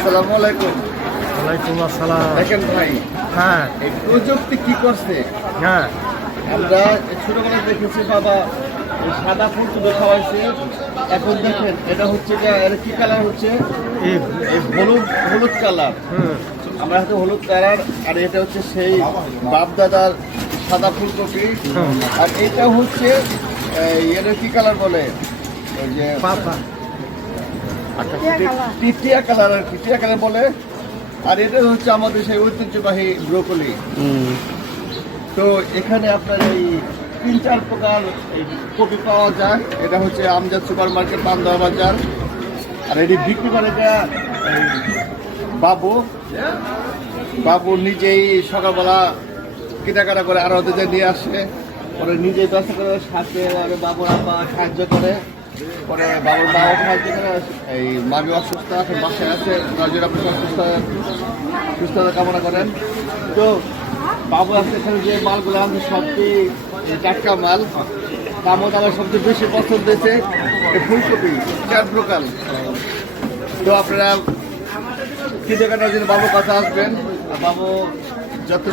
আসসালামু আলাইকুম। ওয়ালাইকুম আসসালাম। দেখেন ভাই, হ্যাঁ এই প্রযুক্তি কি করছে। হ্যাঁ আমরা ছোটবেলায় দেখেছি বাবা এই সাদা ফুল তুলে খাওয়াইছে। এখন দেখেন এটা হচ্ছে এটা কি কালার হচ্ছে, এই এই হলুদ হলুদ কালার। আমরা হয়তো হলুদ কালার, আর এটা হচ্ছে সেই বাপ দাদার সাদা ফুলকপি। আর এটা হচ্ছে এটা কি কালার বলে, ওই যে পাতা টিটিয়া কালার, আর টিটিয়া কালার বলে। আর এটা হচ্ছে আমাদের সেই ঐতিহ্যবাহী ব্রোকলি। তো এখানে আপনার এই 3-4 প্রকার এই কপি পাওয়া যায়। এটা হচ্ছে আমজাদ সুপার মার্কেট, পান্ডা বাজার। আর এটি বিক্রি করে এটা এই বাবু নিজেই সকালবেলা কেনাকাটা করে আর ওদের নিয়ে আসে, পরে নিজেই ব্যবসা করে, সাথে বাবুর আব্বা সাহায্য করে, পরে বাবুর বাবা সাহায্য করে। এই মামি অসুস্থ আছে, বাসায় আছে, তার জন্য আপনি সুস্থতা কামনা করেন। তো বাবু আছে এখানে যে মালগুলো আছে সবচেয়ে টাটকা মাল। দামও আমার সবচেয়ে বেশি পছন্দ হয়েছে এই ফুলকপি 4 প্রকার। তো আপনারা কেনাকাটার জন্য বাবুর কাছে আসবেন। বাবু যত